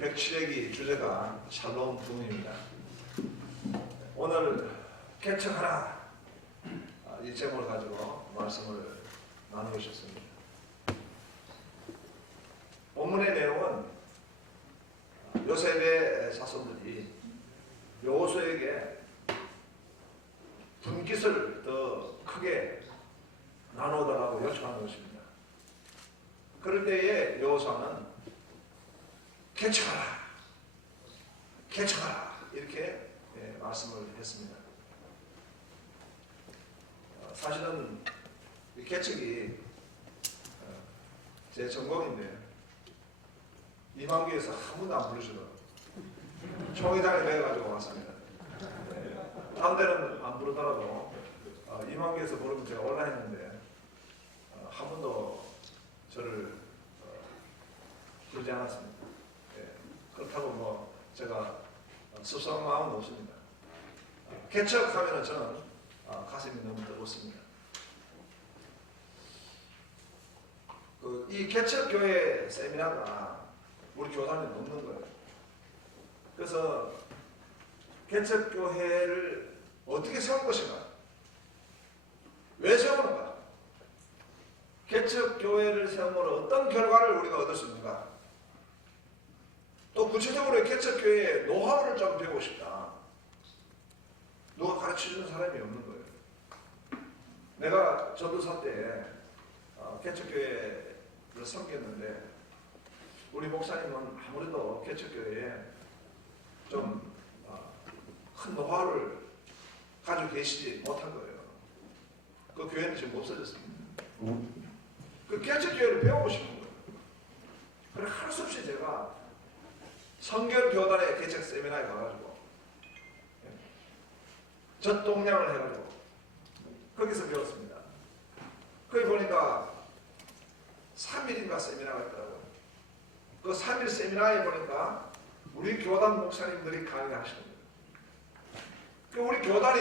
107회기 주제가 샬롬 부흥입니다. 오늘 개척하라 이 제목을 가지고 말씀을 나누고 싶습니다. 본문의 내용은 요셉의 자손들이 여호수아에게 분깃을 더 크게 나누어달라고 요청하는 것입니다. 그럴 때에 여호수아는 개척하라, 개척하라 이렇게 말씀을 했습니다. 사실은 이 개척이 제 전공인데 이만교에서 한 번도 안 부르시더라고요. 총회장에 매가지고 왔습니다. 다른 데는 안 부르더라도 이만교에서 부르면 제가 올라했는데 한 번도 저를 부르지 않았습니다. 그렇다고 뭐 제가 섭섭한 마음은 없습니다. 개척하면 저는 가슴이 너무 뜨겁습니다. 이 개척교회 세미나가 우리 교단에 넘는 거예요. 그래서 개척교회를 어떻게 세울 것인가? 왜 세우는가? 개척교회를 세움으로 어떤 결과를 우리가 얻을 수 있는가? 또 구체적으로 개척교회의 노하우를 좀 배우고 싶다. 누가 가르쳐주는 사람이 없는 거예요. 내가 전도사 때 개척교회를 섬겼는데 우리 목사님은 아무래도 개척교회에 좀 큰 노하우를 가지고 계시지 못한 거예요. 그 교회는 지금 없어졌습니다. 그 개척교회를 배우고 싶은 거예요. 그래 할 수 없이 제가 성결교단의 개척 세미나에 가가지고 젖동량을 해가지고 거기서 배웠습니다. 거기 보니까 3일인가 세미나가 있더라고요. 그 3일 세미나에 보니까 우리 교단 목사님들이 강의하시는 거예요. 그 우리 교단이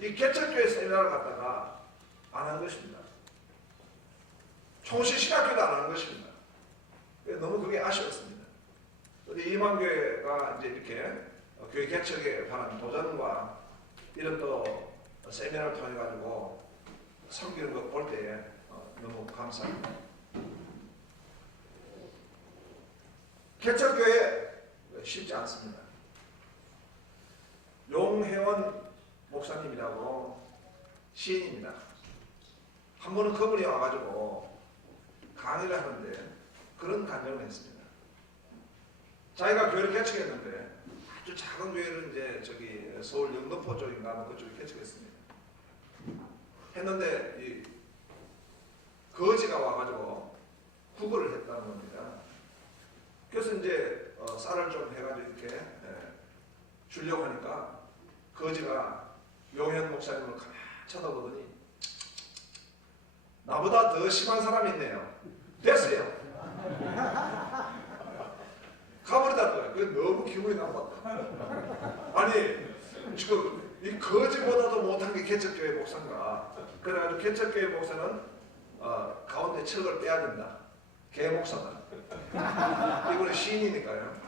이 개척교회 세미나를 갔다가 안 한 것입니다. 총시신학교도 안 한 것입니다. 너무 그게 아쉬웠습니다. 이만교회가 이제 이렇게 교회 개척에 관한 도전과 이런 또 세미나를 통해 가지고 섬기는 거 볼 때에 너무 감사합니다. 개척교회 쉽지 않습니다. 용혜원 목사님이라고 시인입니다. 한 번은 그분이 와가지고 강의를 하는데 그런 간증을 했습니다. 자기가 교회를 개척했는데 아주 작은 교회를 이제 저기 서울 영등포 쪽인가 그쪽에 개척했습니다. 했는데 이 거지가 와가지고 구걸을 했다는 겁니다. 그래서 이제 쌀을 좀 해가지고 이렇게 주려고 하니까 거지가 용현 목사님을 가만히 쳐다보더니 나보다 더 심한 사람이 있네요. 됐어요. 가버리다는 거예요. 그게 너무 기분이 나빴다. 아니 지금 이 거지보다도 못한 게 개척교회 목사인가. 그래가지고 개척교회 목사는 가운데 척을 빼야 된다. 개 목사다. 이분은 시인이니까요.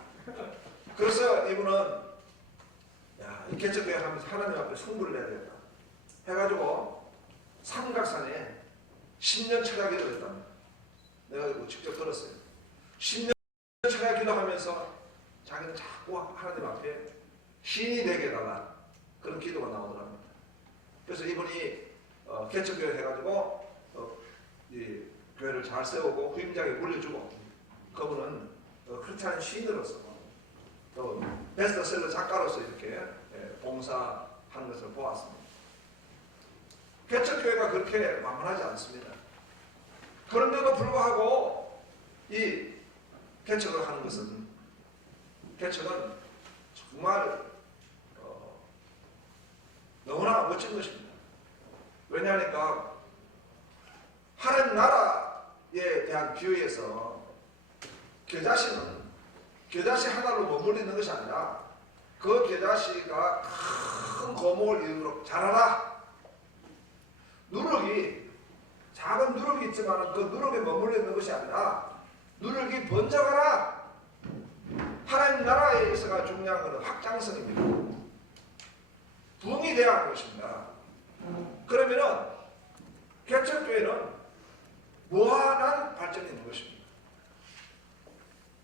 그래서 이분은 이 개척교회 하면서 하나님 앞에 승부를 내야 되겠다 해가지고 삼각산에 10년 차가 기도를 했답니다. 내가 이거 직접 들었어요. 10년 차가 기도하면서 자기는 자꾸 하나님 앞에 신이 되게 해달라 그런 기도가 나오더랍니다. 그래서 이분이 개척교회 해가지고 이 교회를 잘 세우고 후임자에게 물려주고 그분은 크리스찬 시인으로서 또 베스트셀러 작가로서 이렇게 봉사하는 것을 보았습니다. 개척교회가 그렇게 만만하지 않습니다. 그런데도 불구하고 이 개척을 하는 것은 개척은 정말 너무나 멋진 것입니다. 왜냐하니까 하나님 나라에 대한 비유에서 겨자씨는 겨자씨 하나로 머물리는 것이 아니라 그 겨자씨가 큰 거목을 이루도록 자라라. 누룩이 작은 누룩이 있지만 그 누룩에 머물러 있는 것이 아니라 누룩이 번져가라. 여기서가 중요한 것은 확장성입니다. 부흥이 돼야 하는 것입니다. 그러면은 개척교회는 무한한 발전이 있는 것입니다.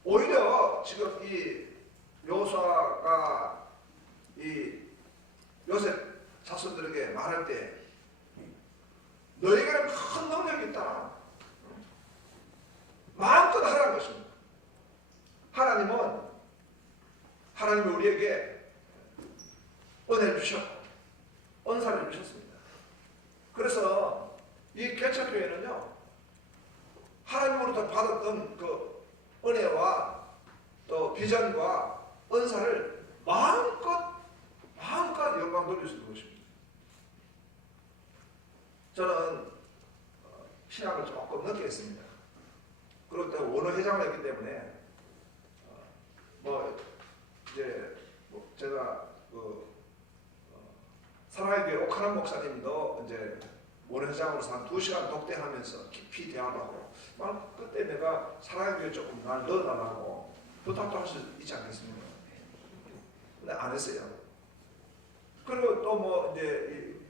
오히려 지금 이 여호수아가 이 요셉 자손들에게 말할 때 너에게는 큰 능력이 있다. 마음껏 하라는 것입니다. 하나님이 우리에게 은혜를 주셨고 은사를 주셨습니다. 그래서 이 개척교회는요, 하나님으로부터 받았던 그 은혜와 또 비전과 은사를 마음껏 영광 돌릴 수 있는 것입니다. 저는 신학을 조금 늦게 했습니다. 그리고 또 원어회장을 했기 때문에 제가 사랑의 교회 오카남 목사님도 이제 원회장으로서 한 2시간 독대하면서 깊이 대화하고 그때 내가 사랑의 교회 조금 날 넣어달라고 부탁도 할 수 있지 않겠습니까? 근데 안 했어요. 그리고 또 이제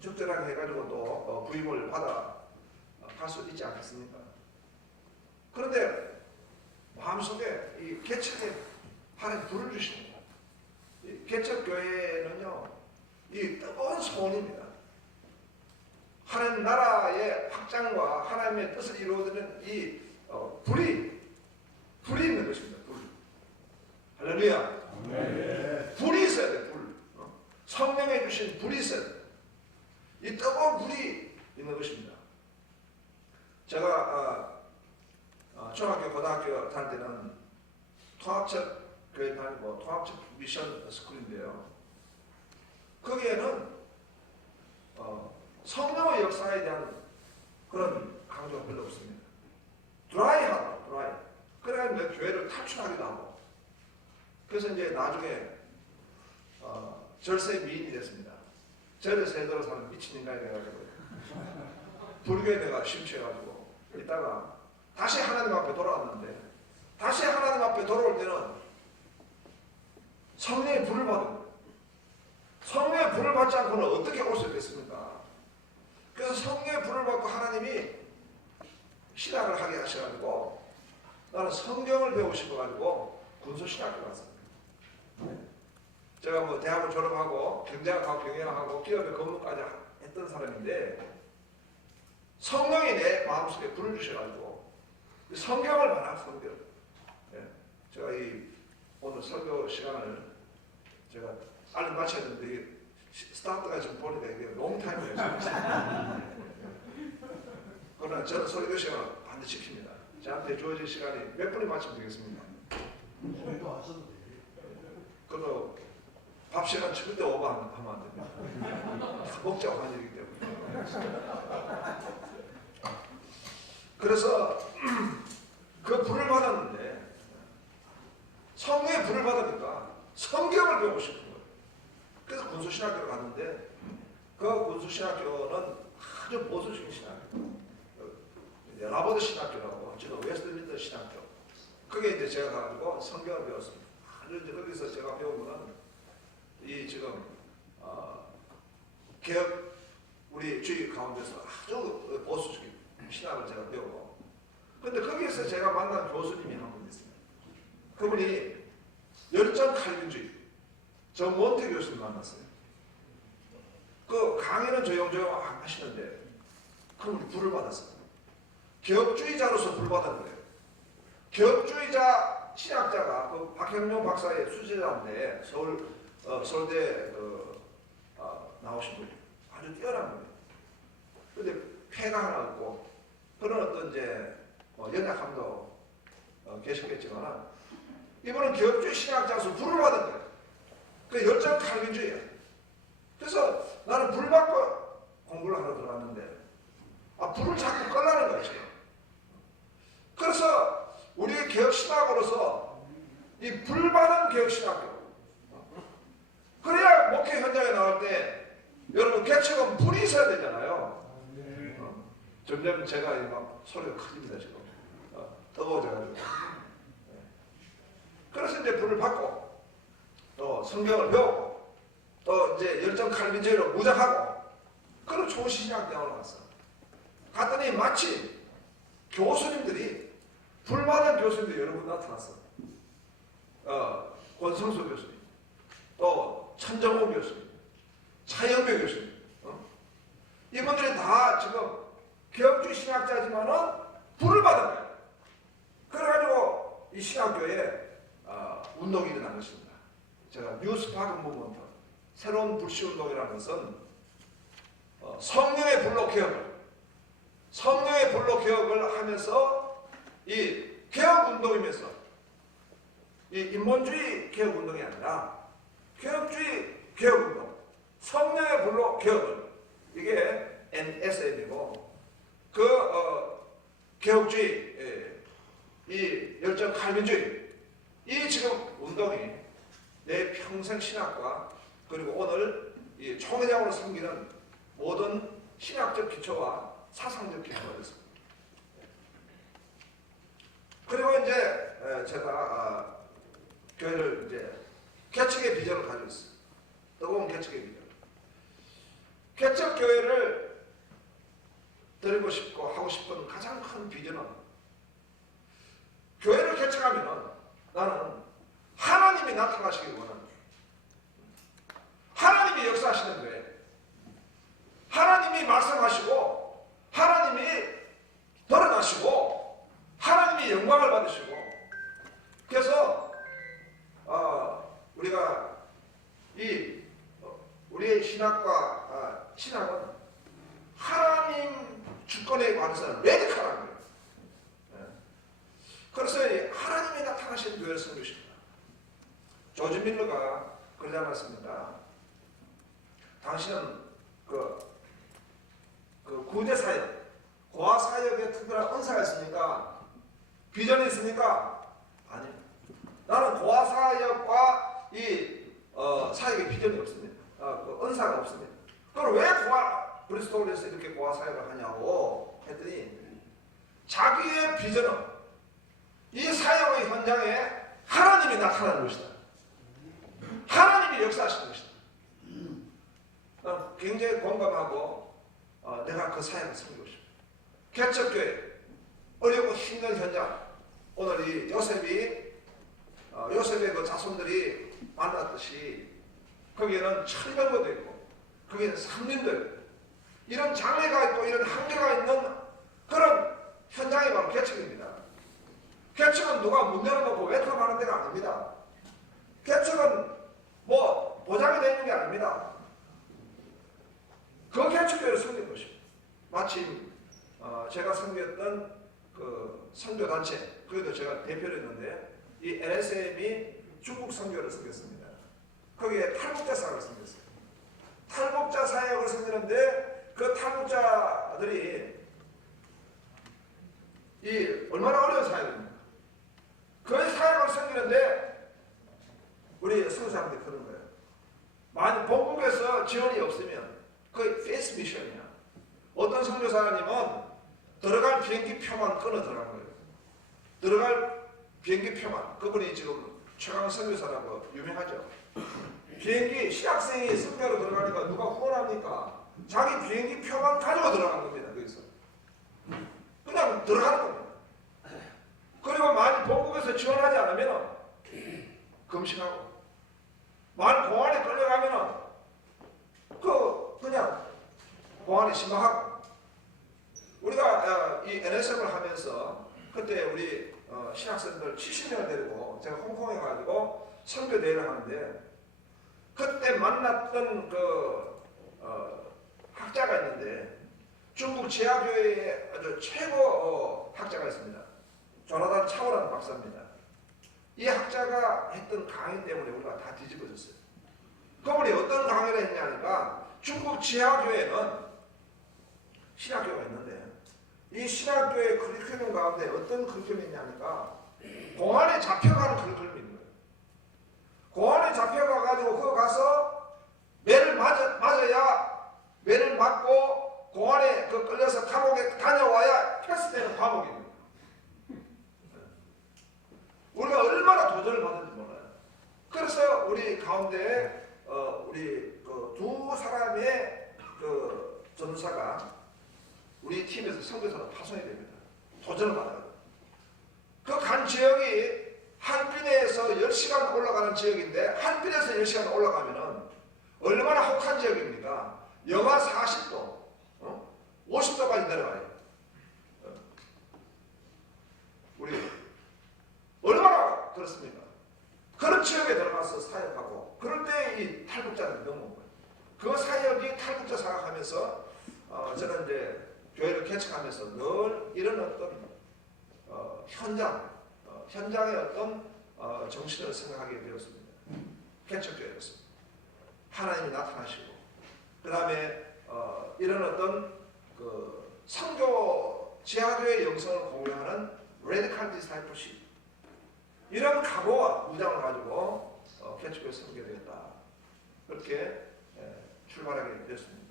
적절하게 해가지고 또 부임을 받아 갈 수 있지 않겠습니까? 그런데 마음속에 이 개척에 하나님 불을 주시는 거예요. 이 개척교회는요, 이 뜨거운 소원입니다. 하나님 나라의 확장과 하나님의 뜻을 이루어드는 이 불이 있는 것입니다. 불. 할렐루야. 네. 불이 있어야 돼. 불. 성령에 주신 불이 있어야 돼. 이 뜨거운 불이 있는 것입니다. 제가 중학교, 고등학교 다닐 때는 통합적 교회 다니고 통합적 미션 스쿨인데요. 거기에는 성령의 역사에 대한 그런 강조가 별로 없습니다. 드라이하다, 드라이. 그래가지고 교회를 탈출하기도 하고. 그래서 이제 나중에 절세 미인이 됐습니다. 절에 세대로 사는 미친 인간이 돼가지고 불교에 내가 심취해가지고 있다가 다시 하나님 앞에 돌아왔는데, 다시 하나님 앞에 돌아올 때는 성령의 불을 받은 거예요. 성령의 불을 받지 않고는 어떻게 올 수 있겠습니까? 그래서 성령의 불을 받고 하나님이 신학을 하게 하셔가지고 나는 성경을 배우고 싶어가지고 군소신학교 갔습니다. 제가 대학을 졸업하고 경제학하고 경영하고 기업의 근무까지 했던 사람인데 성령이 내 마음속에 불을 주셔가지고 성경을 봐라, 성경. 제가 오늘 설교 시간을 제가 빨리 마쳐야 되는데 스타트가 지금 보니까 이게 롱타임이었어요. 그러나 저는 설교 시간을 반드시 지킵니다. 저한테 주어진 시간이 몇 분이 맞추면 되겠습니까? 그래도 밥 시간 절대 오버하면 안 됩니다. 다 먹자고 한 일이기 때문에. 그래서 그 불을 받았는데 성령의 불을 받으니까 성경을 배우고 싶은 거예요. 그래서 군수신학교를 갔는데 그 군수신학교는 아주 보수적인 신학교, 라버드 신학교라고 지금 웨스트민스터 신학교. 그게 이제 제가 가지고 성경을 배웠습니다. 아주 이제 거기서 제가 배운 거는 이 지금 개혁 우리 주의 가운데서 아주 보수적인 신학을 제가 배우고, 근데 거기에서 제가 만난 교수님이 한 분 있습니다. 그분이 열정 칼빈주의 저 몬테 교수님 만났어요. 그 강의는 조용조용 하시는데 그분이 불을 받았어요. 개혁주의자로서 불을 받은 거예요. 개혁주의자 신학자가 그 박형룡 박사의 수제자인데 서울대 나오신 분이 아주 뛰어난 분이에요. 그런데 폐가 하나 없고 그런 어떤 이제 연약함도 계셨겠지만 이분은 개혁주의 신학자로서 불을 받은 거예요. 그 열정 칼빈주의예요. 그래서 나는 불 받고 공부를 하러 들어왔는데 불을 자꾸 끌라는 거예요 지금. 그래서 우리의 개혁신학으로서 이 불받은 개혁신학교, 그래야 목회 현장에 나올 때 여러분 개척은 불이 있어야 되잖아요. 점점 제가 막 소리가 커집니다 지금. 뜨거워져가지고. 그래서 이제 불을 받고 성경을 배우고 또 이제 열정 칼빈주의로 무장하고 그런 초신학대학을 갔어. 갔더니 마치 교수님들이 불만한 교수님들이 여러 분 나타났어. 권성수 교수님, 또 천정호 교수님, 차영배 교수님. 이분들이 다 지금 개혁주의 신학자지만은 불을 받은 거예요. 그래가지고 이 신학교에 운동이 일어난 것입니다. 제가 뉴스파크 무브먼트, 새로운 불시운동이라는 것은 성령의 불로 개혁을 하면서 이 개혁운동이면서 이 인본주의 개혁운동이 아니라 개혁주의 개혁운동, 성령의 불로 개혁을, 이게 NSM이고 개혁주의, 이 열정 칼빈주의, 이 지금 운동이 내 평생 신학과 그리고 오늘 이 총회장으로 섬기는 모든 신학적 기초와 사상적 기초가 됐습니다. 그리고 이제 제가 교회를 이제 개척의 비전을 가지고 있어요. 뜨거운 개척의 비전. 개척 교회를 드리고 싶고 하고 싶은 가장 큰 비전은, 교회를 개척하면은 나는 하나님이 나타나시길 원한다. 하나님이 역사하시는 교회, 하나님이 말씀하시고 하나님이 드러나시고 하나님이 영광을 받으시고, 그래서 우리가 우리의 신학과 신학은 하나님 주권에 관해서 레디컬한 거예요. 그래서 하나님이 나타나신 교회를 섬기고 싶다. 조지 밀러가 그러지 않았습니까? 당신은 구제사역, 고아사역에 특별한 은사가 있습니까? 비전이 있습니까? 아니요. 나는 고아사역과 이 사역의 비전이 없습니다. 은사가 없습니다. 그럼 왜 브리스톨에서 이렇게 고아사역을 하냐고 했더니, 자기의 비전은 이 사역의 현장에 하나님이 나타나는 것이다. 하나님이 역사하시는 것이다. 굉장히 공감하고 내가 그 사역을 섬기고 싶다. 개척교회, 어렵고 힘든 현장, 오늘 이 요셉의 그 자손들이 만났듯이 거기에는 철벽도 있고 거기에는 상림도 있고 이런 장애가 있고 이런 한계가 있는 그런 현장이 바로 개척입니다. 개척은 누가 문 열어놓고 웰컴하는 데가 아닙니다. 개척은 뭐 보장이 되는 게 아닙니다. 그 개척교회를 섬기는 것입니다. 마침 제가 섬겼던 그 선교단체, 그것도 제가 대표를 했는데, 이 NSM이 중국 선교를 섬겼습니다. 거기에 탈북자 사역을 섬겼어요. 탈북자 사역을 섬기는데 그 탈북자들이 얼마나 어려운 사역입니까? 그 사역을 섬기는데 우리 선교사님들이 그런 거예요. 만약 본국에서 지원이 없으면 그게 페이스 미션이야. 어떤 선교사님은 들어갈 비행기 표만 끊어 들어간 거예요. 들어갈 비행기 표만. 그분이 지금 최강 선교사라고 유명하죠. 비행기 신학생이 선교로 들어가니까 누가 후원합니까? 자기 비행기 표만 가지고 들어간 겁니다. 거기서 그냥 들어가는 겁니다. 그리고 만약 본국에서 지원하지 않으면 금식하고, 만약 공안에 끌려가면은 그냥 공안에 신방하고. 우리가 이 NSM을 하면서 그때 우리 신학생들 70명을 데리고 제가 홍콩에 가지고 선교 대회를 하는데, 그때 만났던 학자가 있는데, 중국 지하교회의 아주 최고 학자가 있습니다. 조나단 차오라는 박사입니다. 이 학자가 했던 강의 때문에 우리가 다 뒤집어졌어요. 그분이 어떤 강의를 했냐니까, 중국 지하교회는 신학교가 있는데 이 신학교의 커리큘럼 가운데 어떤 커리큘럼이 있냐니까, 공안에 잡혀가는 커리큘럼이 있는 거예요. 공안에 잡혀가가지고 그거 가서 매를 맞아야, 매를 맞고 공안에 끌려서 감옥에 다녀와야 패스되는 과목이 있는 거예요. 우리가 얼마나 도전을 받는지 몰라요. 그래서 우리 가운데 가운데 우리 그 두 사람의 그 전사가 우리 팀에서 선교사로 파송이 됩니다. 도전을 받아요. 그 간 지역이 한빈에서 10시간 올라가는 지역인데 한빈에서 10시간 올라가면은 얼마나 혹한 지역입니까? 영하 40도, 50도까지 내려가요. 우리 얼마나 그렇습니까? 그런 지역에 들어가서 사역하고 그럴 때 이 탈북자는 넘어온 거예요. 그 사역이 탈북자 생각하면서 저는 이제 교회를 개척하면서 늘 이런 어떤 현장의 어떤 정신을 생각하게 되었습니다. 개척교회였습니다. 하나님이 나타나시고 그 다음에 이런 어떤 그 선교 지하교회 영성을 공유하는 레디칼 디사이플십 이런 각오와 무장을 가지고 개척교회 섬기게 되었다. 그렇게 출발하게 되었습니다.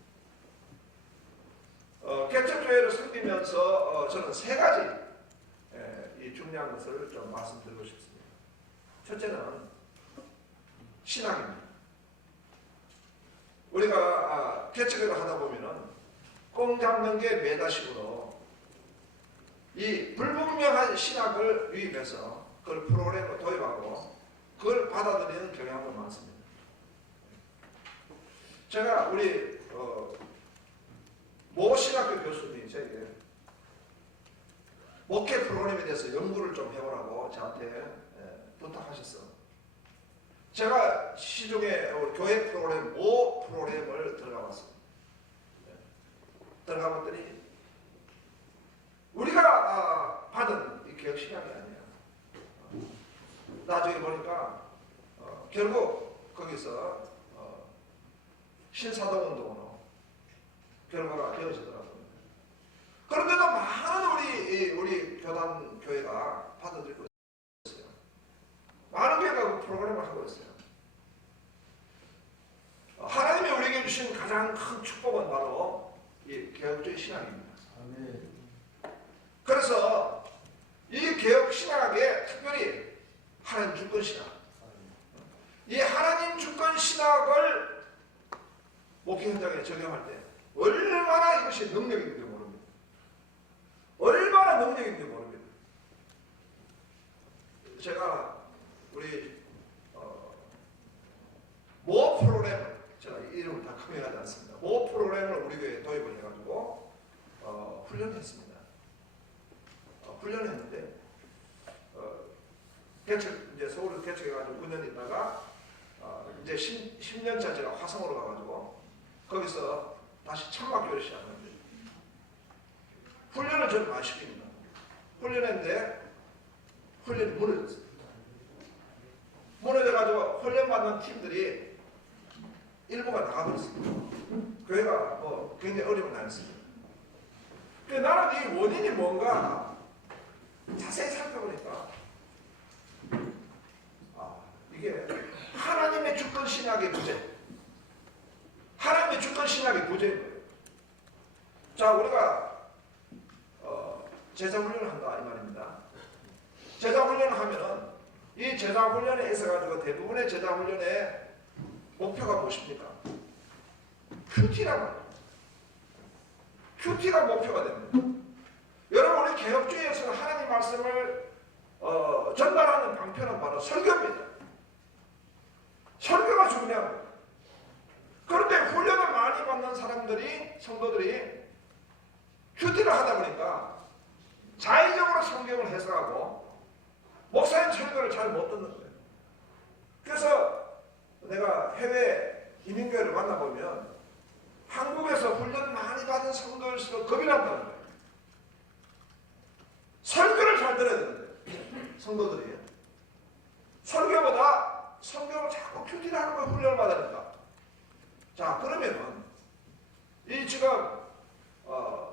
개척교회를 섬기면서 저는 세 가지 이 중요한 것을 좀 말씀드리고 싶습니다. 첫째는 신앙입니다. 우리가 개척교회를 하다 보면은 꽁 잡는 게 매다식으로 이 불분명한 신학을 유입해서 그걸 프로그램으로 도입하고 그걸 받아들이는 경향도 많습니다. 제가 우리 모 신학교 교수님이 저에게 목회 프로그램에 대해서 연구를 좀 해보라고 저한테 부탁하셨어. 제가 시중에 교회 프로그램 모 프로그램을 들어가 봤습니다. 들어가 봤더니 우리가 받은 이 개혁 신학이 아니야. 나중에 보니까 결국 거기서 신사동운동으로 결과가 되어지더라고요. 그런데도 많은 우리 교단 교회가 받아들이고 있어요. 많은 교회가 그 프로그램을 하고 있어요. 하나님이 우리에게 주신 가장 큰 축복은 바로 이 개혁주의 신학입니다. 그래서 이 개혁 신학에 특별히 하나님 주권 신학, 이 하나님 주권 신학을 목회 현장에 적용할 때 얼마나 이것이 능력이 있는지 모릅니다. 얼마나 능력이 있는지 모릅니다. 제가 우리 모 프로그램을 제가 이름을 다 금명하지 않습니다. 모 프로그램을 우리 교회에 도입을 해가지고 훈련했습니다. 훈련했는데 이제 서울에서 개척해가지고 9년 있다가 이제 10년차 제가 화성으로 가가지고 거기서 다시 참막교회를 시작하는데 훈련을 저는 많이 시킵니다. 훈련했는데 훈련이 무너졌어요. 무너져가지고 훈련받는 팀들이 일부가 나가버렸습니다. 교회가 뭐 굉장히 어려운 나였습니다. 나는 이 원인이 뭔가 자세히 살펴보니까 이게 하나님의 주권 신학의 부재, 하나님의 주권 신학의 부재인 거예요. 자, 우리가 제자훈련을 한다 이 말입니다. 제자훈련을 하면은 이 제자훈련에 있어가지고 대부분의 제자훈련의 목표가 무엇입니까? 큐티란 말이에요. 큐티가 목표가 됩니다. 여러분, 우리 개혁주의에서는 하나님 말씀을 전달하는 방편은 바로 설교입니다. 설교가 중요합니다. 그런데 훈련을 많이 받는 사람들이, 성도들이 큐티를 하다 보니까 자의적으로 성경을 해석하고 목사님 설교를 잘 못 듣는 거예요. 그래서 내가 해외 이민교회를 만나보면 한국에서 훈련 많이 받은 성도일수록 겁이 난다는 거예요. 설교를 잘 들어야 되는데 성도들이 설교보다 성경을 자꾸 큐티를 하는 거에 훈련을 받으니까, 자, 그러면은 이 지금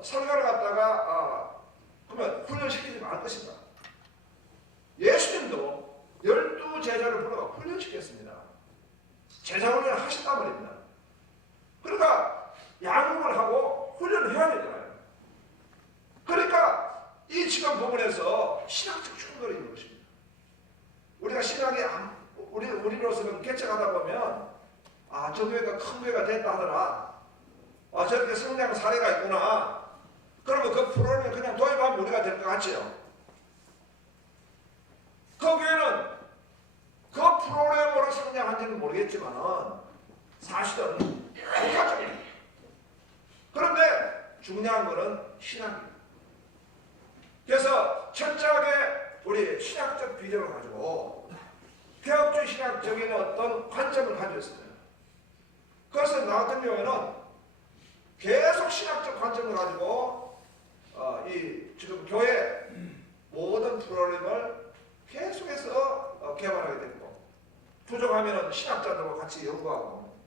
설교를 갖다가 그러면 훈련시키지 말 것인가? 예수님도 12제자를 불러가 훈련시켰습니다. 제자훈련을 하셨단 말입니다. 그러니까 양육을 하고 훈련을 해야 되잖아요. 그러니까 이 지금 부분에서 신학적 충돌이 있는 것입니다. 우리가 신학에 우리로서는 개척하다 보면 저 교회가 큰 교회가 됐다 하더라. 저렇게 성장 사례가 있구나. 그러면 그 프로그램을 그냥 도입하면 우리가 될 것 같지요. 그 교회는 그 프로그램으로 성장한지는 모르겠지만은 사실은 효과적이에요. 그런데 중요한 것은 신앙입니다. 그래서 철저하게 우리 신학적 비전을 가지고 개혁주의 신학적인 어떤 관점을 가지고 있습니다. 그래서 나 같은 경우에는 계속 신학적 관점을 가지고 이 지금 교회 모든 프로그램을 계속해서 개발하게 됐고, 부족하면 신학자들과 같이 연구하고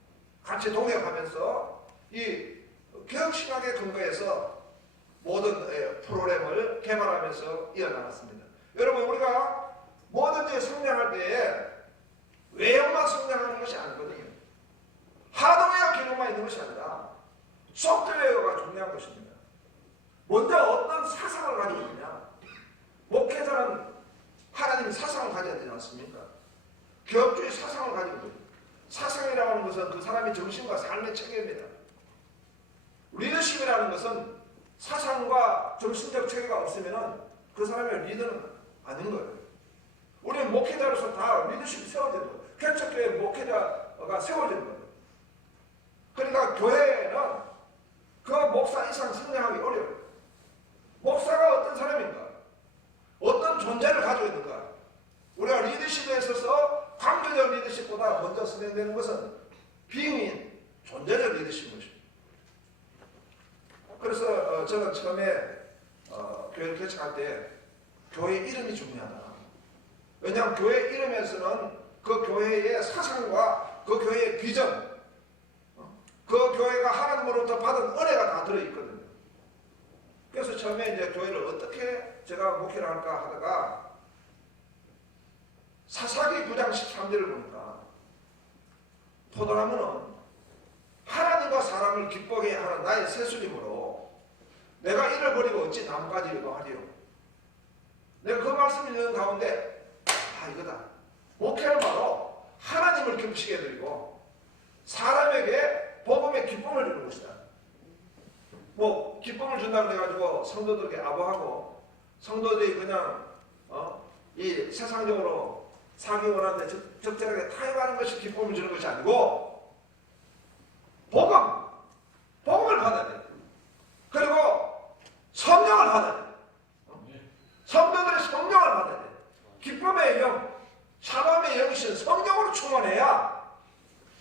같이 동역하면서 이 개혁신학의 근거에서 모든 프로그램을 개발하면서 이어나갔습니다. 여러분, 우리가 뭐든지 성장할 때에 외형만 성장하는 것이 아니거든요. 하드웨어 기능만 있는 것이 아니라 소프트웨어가 중요한 것입니다. 먼저 어떤 사상을 가지고 있느냐. 목회자는 하나님의 사상을 가져야 되지 않습니까? 개혁주의 사상을 가지고 있거든요. 사상이라고 하는 것은 그 사람의 정신과 삶의 체계입니다. 리더십이라는 것은 사상과 정신적 체계가 없으면 그 사람의 리더는 아닌 거예요. 우리는 목회자로서 다 리더십이 세워지는 거예요. 개척교회 목회자가 세워지는 거예요. 그러니까 교회는 그 목사 이상 성장하기 어려워요. 목사가 어떤 사람인가? 어떤 존재를 가지고 있는가? 우리가 리더십에 있어서 관계적 리더십보다 먼저 선행되는 것은 비응인 존재적 리더십인 것입니다. 그래서 저는 처음에 교회를 개척할 때 교회 이름이 중요하다. 왜냐하면 교회 이름에서는 그 교회의 사상과 그 교회의 비전, 그 교회가 하나님으로부터 받은 은혜가 다 들어있거든요. 그래서 처음에 이제 교회를 어떻게 제가 목회를 할까 하다가 사사기 9장 13절을 보니까 포도나무는 하나님과 사람을 기쁘게 하는 나의 새술이므로 내가 이를 버리고 어찌 나뭇가지를 하리요. 내가 그 말씀을 읽는 가운데 이거다. 목회는 바로 하나님을 기쁘시게 해드리고 사람에게 복음의 기쁨을 주는 것이다. 뭐 기쁨을 준다고 해가지고 성도들에게 아부하고 성도들이 그냥 이 세상적으로 사기 원하는데 적절하게 타협하는 것이 기쁨을 주는 것이 아니고 복음을 받아야 돼. 그리고 성령을 받아야 돼. 성도들의 성령을 받아야 돼. 기쁨의 영, 샬롬의 영이신 성령으로 충만해야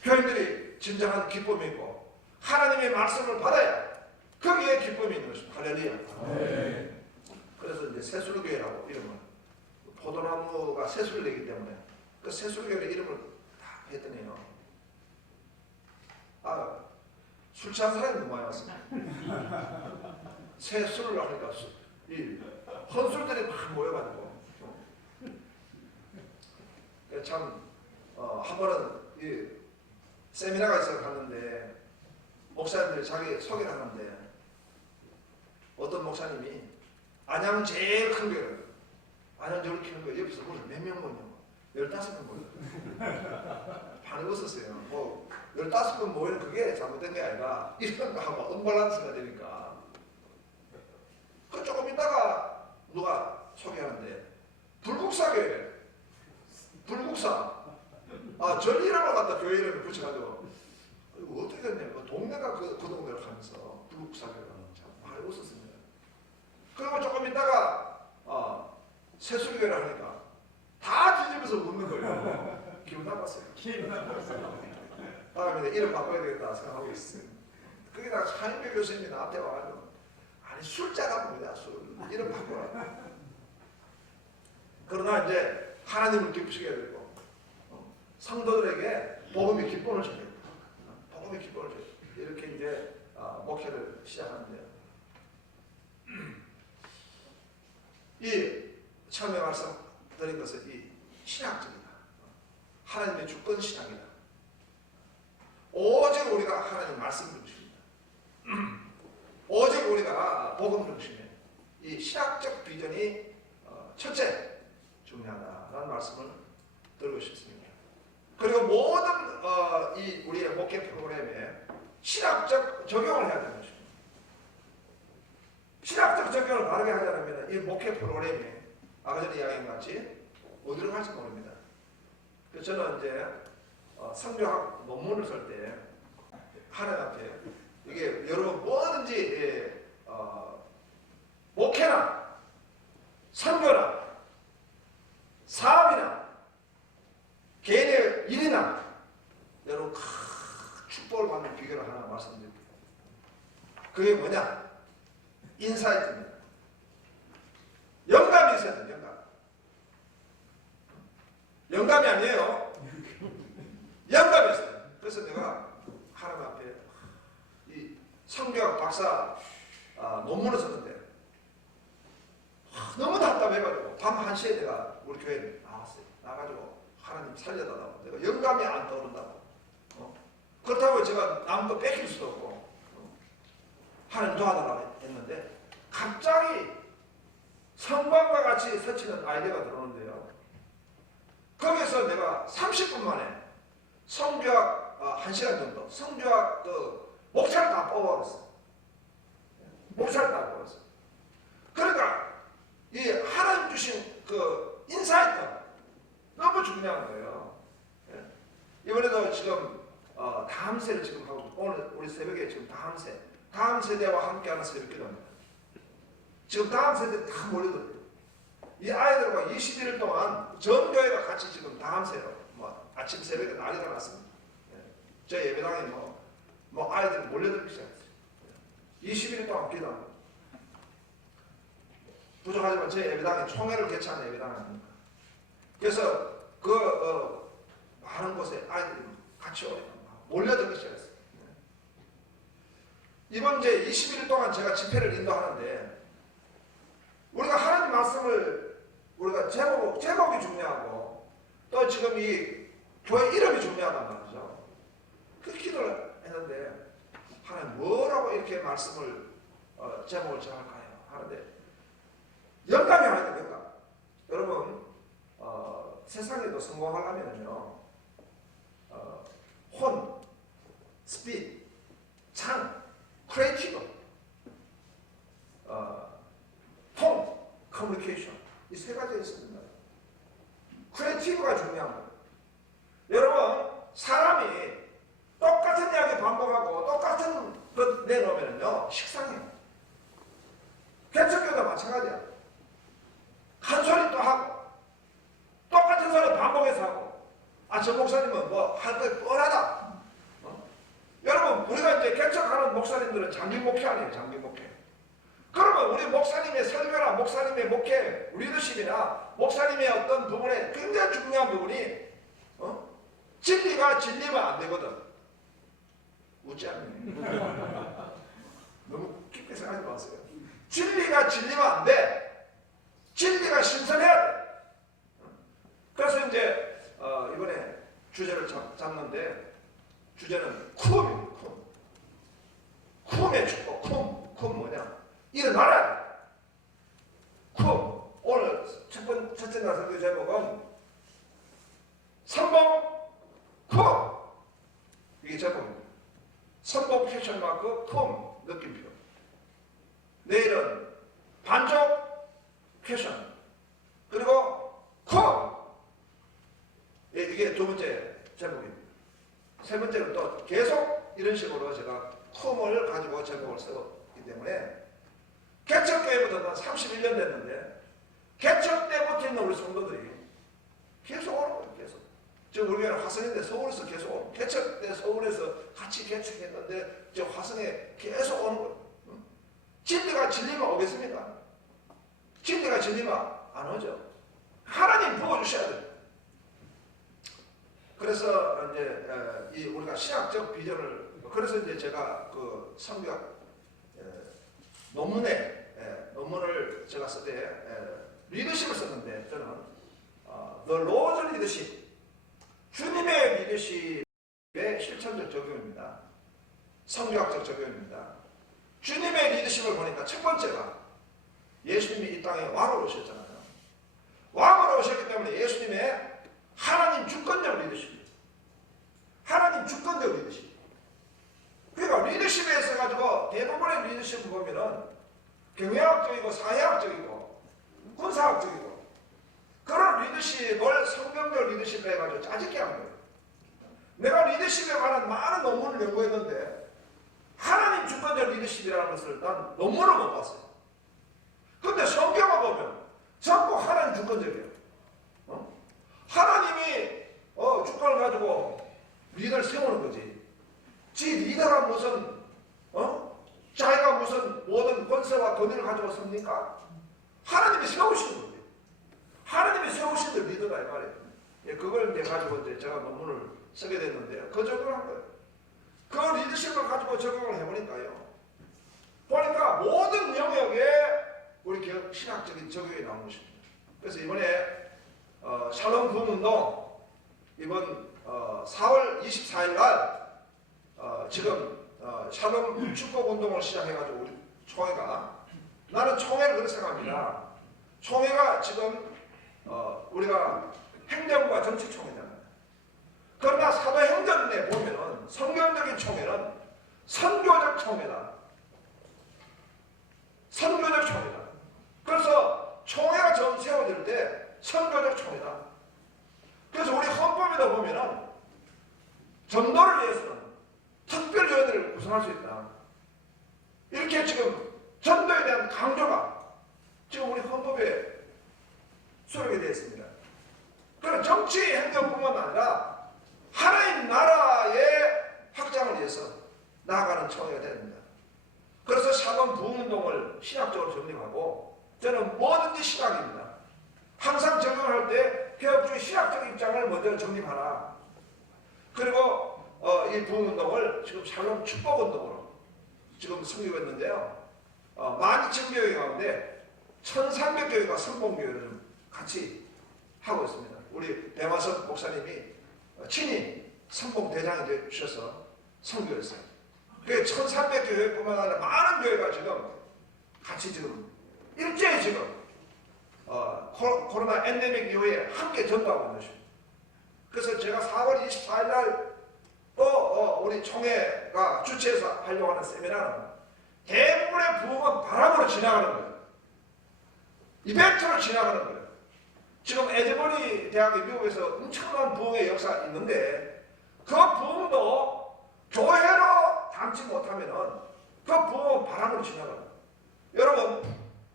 교인들이 진정한 기쁨이 있고 하나님의 말씀을 받아야 거기에 기쁨이 있는 것입니다. 할렐루야. 네. 그래서 이제 새술교회라고 이름을, 포도나무가 새술을 내기 때문에 그 새술교회 이름을 다 했더니요. 술 취한 사람이 너무 많이 왔습니다. 새술을 하니까 이 헌술들이 막 모여가지고 참 한 번은 이 세미나가 있어서 갔는데 목사님들이 자기 소개를 하는데 어떤 목사님이 안양 제일 큰 교회, 안양 제일 큰 교회 옆에서 몇 명 모이냐고 15명 모여요. 반이 웃었어요. 뭐 15명 모이는 그게 잘못된 게 아니라 이런 거 하고 언밸런스가 되니까. 그 조금 있다가 누가 소개하는데 불국사 교회, 불국사. 전 이름을 갖다 교회 이름을 붙여가지고 이거 어떻게 됐냐. 동네가 그 동네를 가면서 불국사 교회가 참 많이 웃었습니다. 그리고 조금 있다가 새술교회를 하니까 다 뒤집어서 웃는 거예요. 기분 나빴어요. 다음에 이름 바꿔야 되겠다 생각하고 있어요. 거기다가 차인배 교수님이 나한테 와가지고 아니 술자가 뭡니다. 술 이름 바꿔라. 그러나 이제 하나님을 기쁘시게 해야 되고 성도들에게 복음의 기쁨을 줘야 됩니다. 복음의 기쁨을 줘야 됩니다. 이렇게 이제 목회를 시작하는데요. 이 처음에 말씀드린 것은 이 신학적이다. 하나님의 주권 신학이다. 오직 우리가 하나님 말씀 중심이다. 오직 우리가 복음 중심에 이 신학적 비전이 첫째 중요하다라는 말씀을 드리고 싶습니다. 그리고 모든 이 우리의 목회 프로그램에 신학적 적용을 해야 되는 것입니다. 신학적 적용을 바르게 하자면 이 목회 프로그램이 아까 전에 이야기한 같이 어디로 갈지 모릅니다. 그래서 저는 이제 성경학 논문을 쓸 때 하나님 앞에 이게 여러분 뭐든지 목회나 선교나 사업이나 개인의 일이나 여러분 큰 축복을 받는 비결을 하나 말씀드릴게요. 그게 뭐냐? 인사이트입니다. 영감이 있어야 돼요. 영감이 아니에요. 영감이 있어요. 그래서 내가 하나님 앞에 이 성경학 박사 논문을 썼는데 너무 답답해가지고 밤 1시에 내가 우리 교회에 나왔어요. 나가지고 하나님 살려달라고. 내가 영감이 안 떠오른다고. 그렇다고 제가 남은 거 뺏길 수도 없고 하나님 도와달라고 했는데 갑자기 성광과 같이 스치는 아이디어가 들어오는데요. 거기서 내가 30분 만에 성교학 1시간 정도 성교학 목차를 다 뽑아버렸어. 목차를 다 뽑아버렸어. 그러니까 이 하나님 주신 그 인사이트 너무 중요한 거예요. 이번에도 지금 다음 세를 지금 하고 오늘 우리 새벽에 지금 다음 세대와 함께하는 새벽 기도입니다. 지금 다음 세대 다 몰려들어요. 이 아이들과 21일 동안 전교회가 같이 지금 다음 세로 아침 새벽에 난리가 났습니다. 저 예배당에 아이들이 몰려들기 시작했어요. 21일 동안 기도합니다. 부족하지만 제 예배당에 총회를 개최하는 예배당 아닙니까? 그래서 많은 곳에 아이들이 같이 몰려들기 시작했어요. 이번 이제 21일 동안 제가 집회를 인도하는데 우리가 하나님 말씀을 우리가 제목이 중요하고 또 지금 이 교회 이름이 중요하단 말이죠. 그 기도를 했는데 하나님 뭐라고 이렇게 말씀을 제목을 정할까요? 하는데 영감이 와야 돼요. 영감. 여러분 세상에도 성공하려면요 혼, 스피드, 창, 크리에이티브, 통, 커뮤니케이션 이 세 가지가 있습니다. 크리에이티브가 중요한 거예요. 여러분 사람이 똑같은 이야기 반복하고 똑같은 것 내놓으면요 식상해요. 개척교도 마찬가지야. 한 소리 또 하고 똑같은 소리 반복해서 하고 저 목사님은 할 거 뻔하다. 여러분 우리가 이제 개척하는 목사님들은 장기 목회 아니에요. 장기 목회. 그러면 우리 목사님의 설교나 목사님의 목회 리더십이나 목사님의 어떤 부분에 굉장히 중요한 부분이 진리가 진리면 안 되거든. 웃지 않네. 너무 깊게 생각하지 마세요. 진리가 진리면 안 돼. 진리가 신선해야 돼. 그래서 이제 이번에 주제를 잡는데 주제는 쿰입니다. 쿰의 축복. 쿰 뭐냐? 일어나라. 쿰. 오늘 첫째 날 설교 제목은 선봉 쿰. 이게 제목입니다. 선봉 퀘션 마크 쿰 느낌표. 내일은 반쪽 퀘션 그리고 쿰. 이게 두 번째 제목입니다. 세 번째는 또 계속 이런 식으로 제가 쿰을 가지고 제목을 썼기 때문에 개척교회부터는 31년 됐는데 개척 때부터 있는 우리 성도들이 계속 오는 거예요. 계속. 지금 우리 교회는 화성인데 서울에서 계속 오는 거예요. 개척 때 서울에서 같이 개척했는데 저 화성에 계속 오는 거예요. 진리가 진리만 오겠습니까? 진리가 진리만 안 오죠. 하나님 부어주셔야 돼요. 그래서 이제 우리가 신학적 비전을 그래서 이제 제가 그 성경 논문을 제가 쓸 때 리더십을 썼는데 저는 The Lord's Leadership 주님의 리더십의 실천적 적용입니다. 성경학적 적용입니다. 주님의 리더십을 보니까 첫 번째가 예수님이 이 땅에 왕으로 오셨잖아요. 왕으로 오셨기 때문에 예수님의 하나님 주권적 리더십 리더십을 성경적 리더십을 해가지고 짜집게 한 거예요. 내가 리더십에 관한 많은 논문을 연구했는데 하나님 주권적 리더십이라는 것을 일단 논문을 못 봤어요. 근데 성경을 보면 전부 하나님 주권적이에요. 하나님이 주권을 가지고 리더를 세우는 거지. 지 리더가 무슨 자기가 무슨 모든 권세와 권위를 가지고 섭니까? 하나님이 세우시는 거지. 하나님이 세우신 리더다 이 말이에요. 예, 그걸 내 가지고 이제 제가 논문을 쓰게 됐는데요. 그 적용을 한 거예요. 그 리더십을 가지고 적용을 해보니까요. 보니까 모든 영역에 우리 신학적인 적용이 나온 것입니다. 그래서 이번에 샬롬 부흥운동 이번 4월 24일 날 지금 샬롬 축복운동을 시작해가지고 우리 총회가 나는 총회를 그렇게 생각합니다. 총회가 지금 우리가 행정부와 정치총회잖아요. 그러나 사도행전에 보면은 성경적인 총회는 선교적 총회다. 선교적 총회다. 그래서 총회가 처음 세워질 때 선교적 총회다. 그래서 우리 헌법에도 보면은 전도를 위해서는 특별위원회를 구성할 수 있다. 이렇게 지금 전도에 대한 강조가 지금 우리 헌법에 수록이 되어 있습니다. 그럼 정치 행정뿐만 아니라 하나님 나라의 확장을 위해서 나아가는 총회가 됩니다. 그래서 샬롬 부흥운동을 신학적으로 정립하고 저는 뭐든지 신학입니다. 항상 적용할 때 개혁주의 신학적 입장을 먼저 정립하라. 그리고 이 부흥운동을 지금 샬롬 축복운동으로 지금 성립했는데요. 12,000교회 가운데 1,300교회가 선봉교회를 같이 하고 있습니다. 우리 배마선 목사님이 친히 선봉대장이 되셔서 선교했어요. 그게 1,300교회뿐만 아니라 많은 교회가 지금 같이 지금 일제히 지금 코로나 엔데믹 이후에 함께 전도하고 있는 것입니다. 그래서 제가 4월 24일 날 또 우리 총회가 주최해서 하려고 하는 세미나는 대부분의 부흥은 바람으로 지나가는 거예요. 이벤트로 지나가는 거예요. 지금 에즈버리 대학이 미국에서 엄청난 부흥의 역사가 있는데 그 부흥도 교회로 담지 못하면 그 부흥은 바람으로 지나가는 거예요. 여러분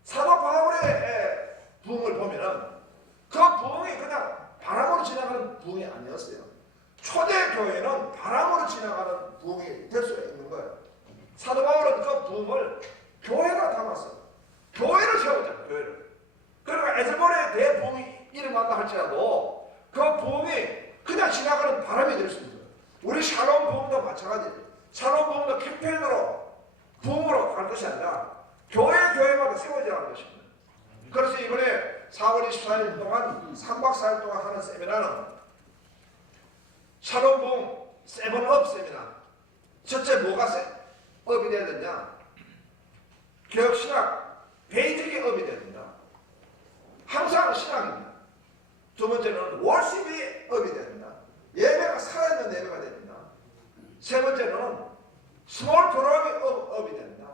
사도 바울의 부흥을 보면 그 부흥이 그냥 바람으로 지나가는 부흥이 아니었어요. 초대 교회는 바람으로 지나가는 부흥이 될 수가 있는 거예요. 사도 바울은 그 부흥을 교회가 담았어요. 교회를 세우잖아요. 교회를. 그러니까 에즈볼의 대부흥이 일어난다 할지라도 그 부흥이 그냥 지나가는 바람이 될 수 있는 거예요. 우리 샬롬 부흥도 마찬가지예요. 샬롬 부흥도 캠페인으로 부흥으로 갈 것이 아니라 교회마다 세워져야 하는 것입니다. 그래서 이번에 4월 24일 동안 3박 4일 동안 하는 세미나는 샬롬 부흥 세븐업 세미나. 첫째 뭐가 업이 되어야 되냐? 개혁신학 베이직이 업이 되어야 된다. 항상 신학입니다. 두 번째는 월십이 업이 되어야 된다. 예배가 살아있는 예배가 됩니다. 세 번째는 스몰 그룹이 업이 된다.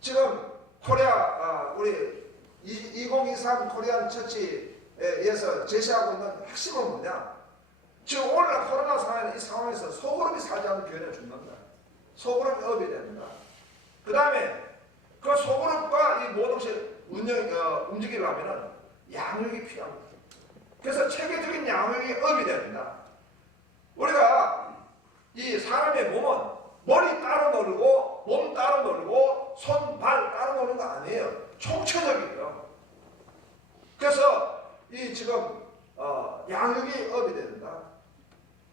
지금 코리아 우리 2023 코리안 처치에서 제시하고 있는 핵심은 뭐냐? 지금 오늘날 코로나 상황 이 상황에서 소그룹이 사지하는 교회는 죽는다. 소그룹이 업이 됩니다. 그 다음에 그 소그룹과 이 모든 것을 움직이려면 양육이 필요합니다. 그래서 체계적인 양육이 업이 됩니다. 우리가 이 사람의 몸은 머리 따로 놀고 몸 따로 놀고 손, 발 따로 노는 거 아니에요. 총체적이에요. 그래서 이 지금 양육이 업이 된다.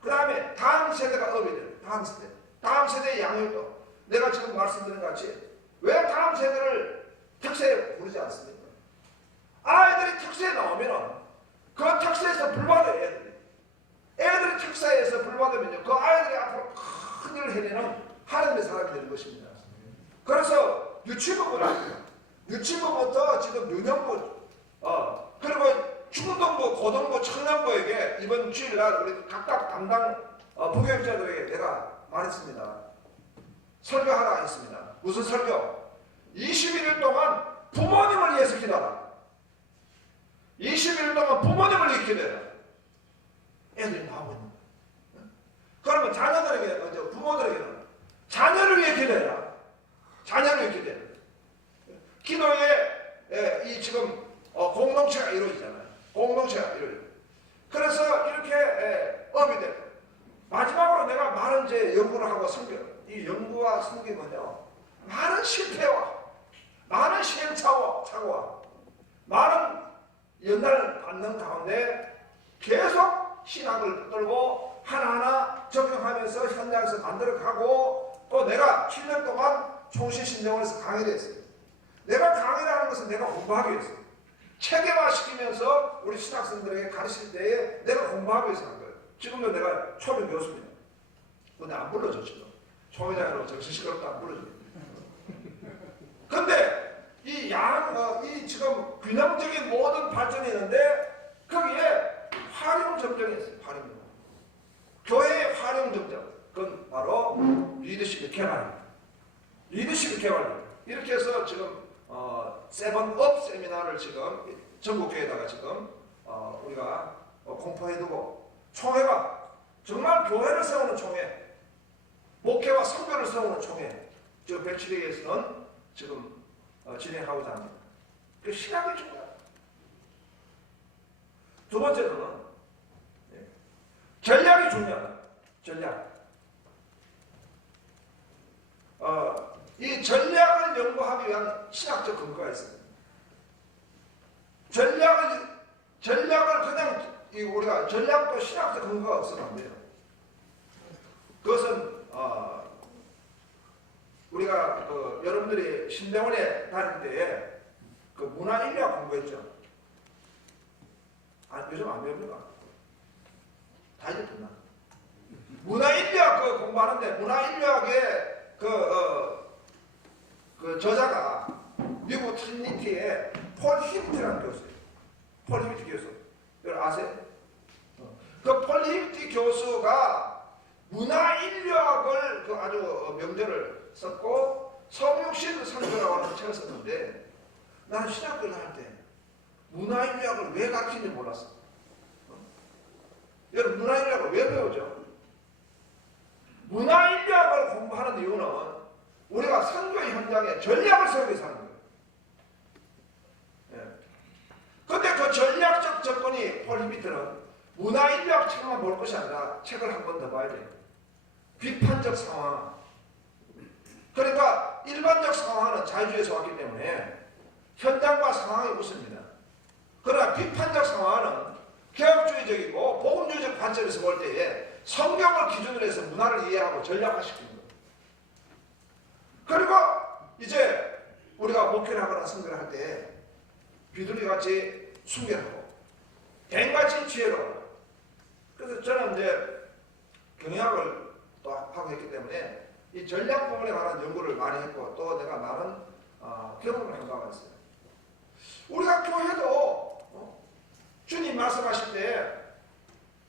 그 다음에 다음 세대가 업이 된다. 다음 세대의 양육도 내가 지금 말씀드린 것 같이 왜 다음 세대를 특세에 부르지 않습니까? 아이들이 특세에 나오면 그 특세에서 불받아요. 애들이 특세에서 불받으면요 그 아이들이 앞으로 큰 일을 해내는 하나님의 사람이 되는 것입니다. 그래서 유치부부터 지금 유년부 그리고 중등부, 고등부, 청년부에게 이번 주일날 우리 각각 담당 부교육자들에게 내가 말했습니다. 설교하라 했습니다. 무슨 설교? 21일 동안 부모님을 위해서 기도하라. 21일 동안 부모님을 위해 기도해라. 애들이 나오고 있는 거예요. 그러면 자녀들에게, 부모들에게는 자녀를 위해 기도해라. 자녀를 위해 기도해라. 기도에 이 지금 공동체가 이루어지잖아요. 공동체가 이루어져요. 그래서 이렇게 업이 돼요. 마지막으로 내가 많은 이제 연구를 하고 이 연구와 성경은요, 많은 실패와 많은 시행착오와 많은 연단을 받는 가운데 계속 신학을 붙들고 하나하나 적용하면서 현장에서 만들어가고, 또 내가 7년 동안 총신신정원에서 강의를 했어요. 내가 강의를 하는 것은 내가 공부하기 위해서, 체계화시키면서 우리 신학생들에게 가르칠 때에 내가 공부하기 위해서 한 거예요. 지금도 내가 초등 교수입니다. 근데 안 불러줘 지금. 총회장으로 정신시끄럽다 안 불러줘. 근데 이 지금 균형적인 모든 발전이 있는데 거기에 활용점정이 있어요. 활용점정. 교회의 활용점정. 그건 바로 리더십의 개발입니다. 리더십의 개발입니다. 이렇게 해서 지금 세븐업 세미나를 지금 전국교회에다가 지금 우리가 공포해두고, 총회가 정말 교회를 세우는 총회, 목회와 선교를 세우는 총회, 지금 백칠회에서는 지금 진행하고자 합니다. 그 신학이 중요하다. 두 번째로는 전략이 중요하다. 전략. 이 전략을 연구하기 위한 신학적 근거가 있습니다. 전략을 그냥 우리가 전략도 신학적 근거가 없으면 안 돼요. 그것은 우리가 여러분들이 신대원에 다닐 때에 그 문화인류학 공부했죠. 요즘 안 배웁니까? 다 잊었구나. 문화인류학 공부하는데 문화인류학의 그 저자가 미국 트리니티의 폴 히브티라는 교수예요. 폴 히브티 교수. 여러분 아세요? 그 폴 히브티 교수가 문화인류학을 아주 명제를 썼고 성육신 선교라고 하는 책을 썼는데, 나는 신학교를 할 때 문화인류학을 왜 가르치는지 몰랐어. 여러분 문화인류학을 왜 배우죠? 문화인류학을 공부하는 이유는 우리가 선교 현장에 전략을 세우기 위해서 하는 거예요. 그런데 그 전략적 접근이 폴 히브티는 문화인류학 책만 볼 것이 아니라 책을 한 번 더 봐야 돼요. 비판적 상황. 그러니까 일반적 상황은 자유주의에서 왔기 때문에 현장과 상황이 웃습니다. 그러나 비판적 상황은 개혁주의적이고 복음주의적 관점에서 볼 때에 성경을 기준으로 해서 문화를 이해하고 전략화시키는 거예요. 그리고 이제 우리가 목회를 하거나 선교를 할 때 비둘기같이 순결하고 뱀같이 지혜로워. 그래서 저는 이제 경영학을 또 하고 했기 때문에 이 전략 부분에 관한 연구를 많이 했고, 또 내가 많은 경험을 한 바가 있어요. 우리가 교회도 주님 말씀하실 때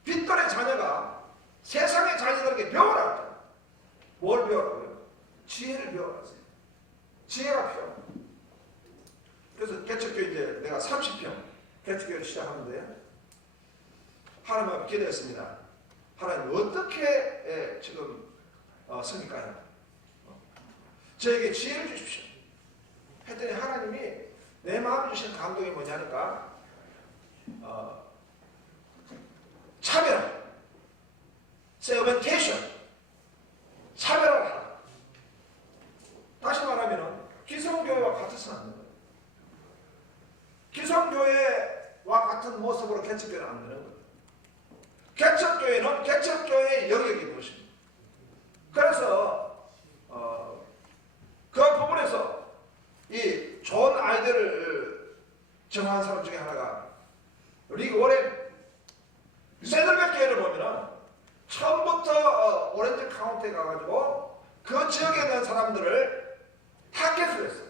빚돌의 자녀가 세상의 자녀들에게 배워라 했잖아요. 뭘 배워라고요? 지혜를 배워라 했어요. 지혜가 필요해요. 그래서 개척교회 이제 내가 30평 개척교회를 시작하는데 하나님 기도했습니다. 하나님 어떻게 지금 섬길까요? 저에게 지혜를 주십시오. 했더니 하나님이 내 마음에 주신 감동이 뭐냐니까 차별, 세그멘테이션, 차별을 하라. 다시 말하면 기성교회와 같아서는 안 되는 거예요. 기성교회와 같은 모습으로 개척교회는 안 되는 거예요. 개척교회는 개척교회의 영역이 무엇입니까? 그래서 그 부분에서 이 좋은 아이디어를 정한 사람 중에 하나가 리그 워렌. 세들백 교회를 보면은 처음부터 오렌지 카운티에 가가지고 그 지역에 있는 사람들을 타겟을 했어요.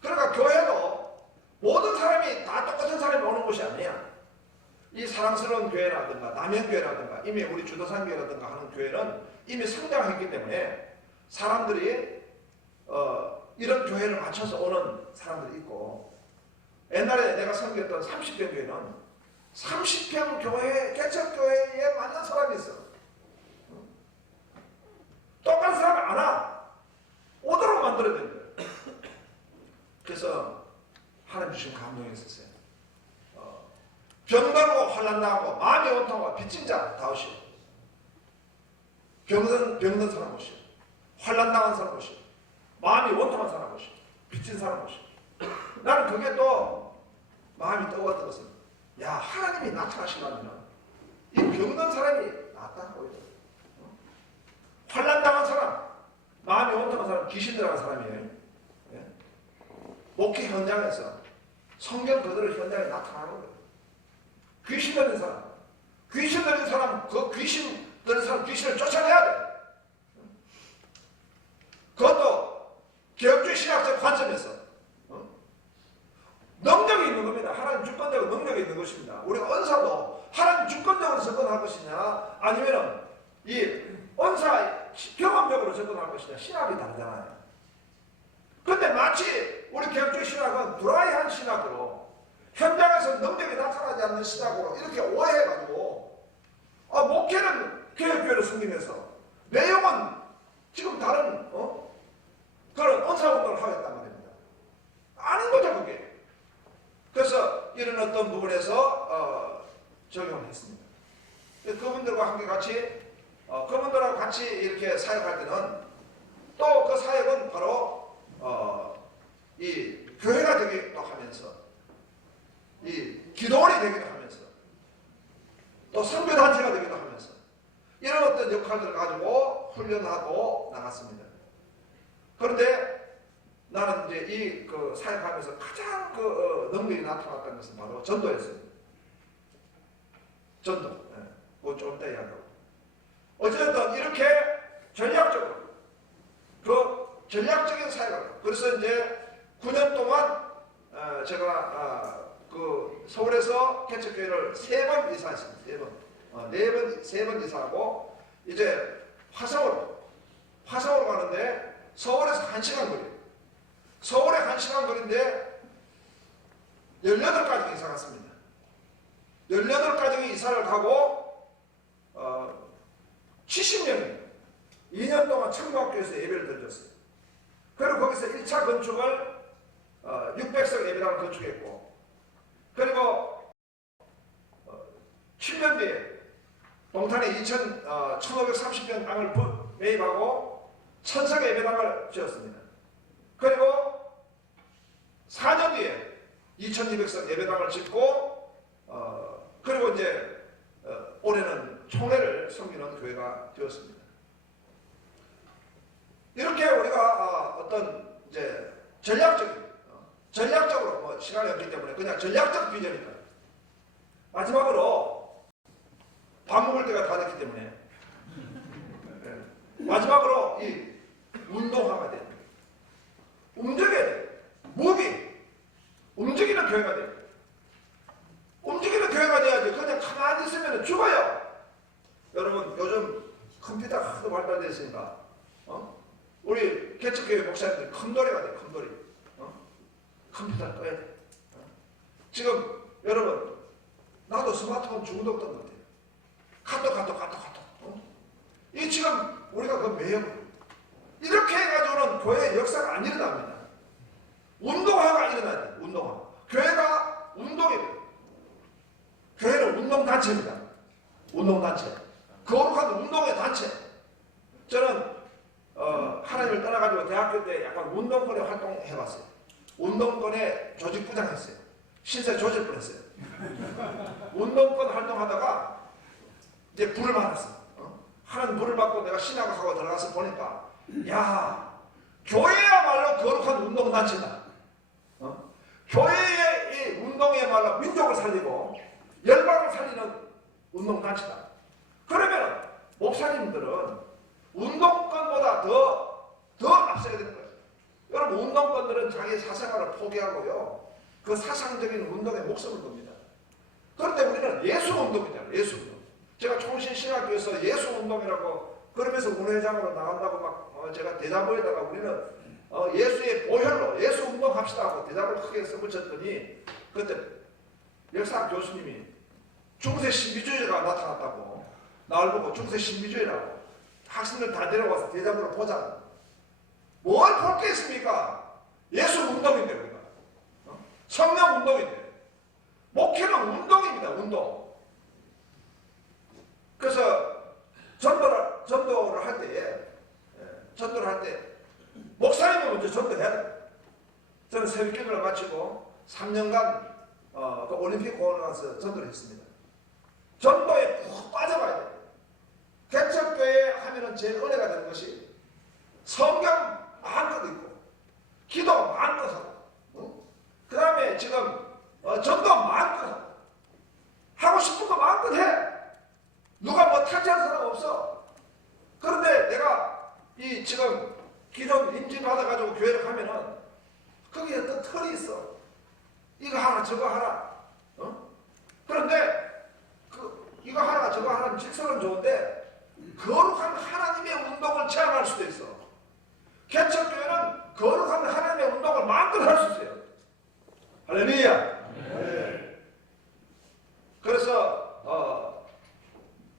그러니까 교회도 모든 사람이 다 똑같은 사람이 오는 곳이 아니야. 이 사랑스러운 교회라든가 남현교회라든가 이미 우리 주도산교회라든가 하는 교회는 이미 성장했기 때문에 사람들이 이런 교회를 맞춰서 오는 사람들이 있고, 옛날에 내가 섬겼던 30평 교회는 30평 교회, 개척교회에 맞는 사람이 있어. 똑같은 사람 안 와. 오도록 만들어야 된다. 그래서 하나님 주신 감동이 있었어요. 병들고 환난당하고 마음이 온통하고 빚진 자 다오시오. 병든 사람 오시오. 환난당한 사람 오시오. 마음이 원통한 사람 오시오. 빚진 사람 오시오. 나는 그게 또 마음이 떠왔던 것은, 야, 하나님이 나타나시려면 이 병든 사람이 낫다. 오히려 환난당한 사람, 마음이 원통한 사람, 귀신 들어간 사람이에요. 예? 목회 현장에서 성경 그대로 현장에 나타나는 거예요. 귀신 들린 사람, 그 귀신 들린 사람 귀신을 쫓아내야 돼. 그것도 개혁주의 신학적 관점에서 능력이 있는 겁니다. 하나님 주권적으로 능력이 있는 것입니다. 우리 은사도 하나님 주권적으로 접근할 것이냐, 아니면 이 은사 경험적으로 접근할 것이냐, 신학이 다르잖아요. 근데 마치 우리 개혁주의 신학은 드라이한 신학으로, 현장에서 능력이 나타나지 않는 신학으로 이렇게 오해해가지고, 목회는 개혁교회로 숨기면서 내용은 지금 다른 그런 은사운동을 하겠단 말입니다. 아닌 거죠, 그게. 그래서 이런 어떤 부분에서 적용을 했습니다. 그분들과 함께 같이 그분들하고 같이 이렇게 사역할 때는 또 그 사역은 바로 이 교회가 되기도 하면서, 이 기도원이 되기도 하면서, 또 선교단체가 되기도 하면서, 이런 어떤 역할들을 가지고 훈련하고 나갔습니다. 그런데 나는 이제 이 사역하면서 가장 능력이 나타났던 것은 바로 전도였습니다. 전도. 네. 그건 좀 이따 이야기하고. 어쨌든 이렇게 전략적으로, 전략적인 사역을, 그래서 이제 9년 동안 제가 서울에서 개척교회를 3번 이사했습니다. 3번 이사하고, 이제 화성으로 가는데 서울에서 1시간 거리. 서울에 1시간 거리인데 18가정이 이사 갔습니다. 18가정이 이사를 가고 70명이 2년 동안 청구학교에서 예배를 드렸어요. 그리고 거기서 1차 건축을 600석 예배당을 건축했고, 그리고 7년 뒤에 동탄에 1530평 땅을 매입하고 1000석 예배당을 지었습니다. 그리고 4년 뒤에 2200석 예배당을 짓고, 그리고 이제 올해는 총회를 섬기는 교회가 되었습니다. 이렇게 우리가 어떤 이제 전략적으로 시간이 없기 때문에 그냥 전략적 비전이다. 마지막으로 밥 먹을 때가 다 됐기 때문에 마지막으로 이 운동화가 돼요. 움직여야 돼. 움직이는 교회가 돼. 움직이는 교회가 돼야지. 그냥 가만히 있으면 죽어요. 여러분, 요즘 컴퓨터가 하도 발달되어 있으니까 우리 개척교회 목사님들 컴돌이가 돼. 컴돌이. 컴퓨터를 꺼야 돼. 지금 여러분, 나도 스마트폰 중독된 것 같아요. 카톡. 이 지금 우리가 그 매형 이렇게 해가지고는 교회의 역사가 안 일어납니다. 운동화가 일어나야 돼. 운동화. 교회가 운동이 돼. 교회는 운동단체입니다. 운동단체. 거룩한 운동의 단체. 저는 하나님을 떠나가지고 대학교 때 약간 운동권에 활동해봤어요. 운동권에 조직부장했어요. 신세 조질 뻔했어요. 운동권 활동하다가 이제 불을 받았어. 하나님 불을 받고 내가 신학하고 들어가서 보니까, 야, 교회야말로 거룩한 운동단체다. 교회의 이 운동이야말로 민족을 살리고 열방을 살리는 운동단체다. 그러면 목사님들은 운동권보다 더 앞서야 되는 거예요. 여러분, 운동권들은 자기 사생활을 포기하고요, 그 사상적인 운동에 목숨을 겁니다. 그런데 우리는 예수운동이잖아요. 예수운동. 제가 총신신학교에서 예수운동이라고 그러면서 운회장으로 나간다고 막 제가 대자보에다가 우리는 예수의 보혈로 예수운동 합시다 하고 대자보를 크게 써붙였더니, 그때 역사학 교수님이 중세 신비주의자가 나타났다고. 나를 보고 중세 신비주의라고. 학생들 다 데려와서 대장으로 보자. 뭘 볼 게 있습니까? 예수 운동인데 우리가. 성령 운동인데. 목회는 운동입니다. 운동. 그래서 전도를 할 때 목사님이 먼저 전도해야 돼요. 저는 새벽기도를 마치고 3년간 그 올림픽 공원에 가서 전도를 했습니다. 전도에 푹 빠져봐야 돼요. 개척교회 하면은 제일 은혜가 되는 것이 성경 마음껏 읽고 기도 마음껏 하고 그 다음에 지금 전도 마음껏 하고 싶은 거 마음껏 해. 누가 못하지 않은 사람 없어. 그런데 내가 이 지금 기존 임지 받아가지고 교회를 가면은 거기에 어떤 털이 있어. 이거 하라 저거 하라. 그런데 이거 하라 저거 하라는 질서는 좋은데 거룩한 하나님의 운동을 제한할 수도 있어. 개척교회는 거룩한 하나님의 운동을 마음껏 할 수 있어요. 할렐루야. 그래서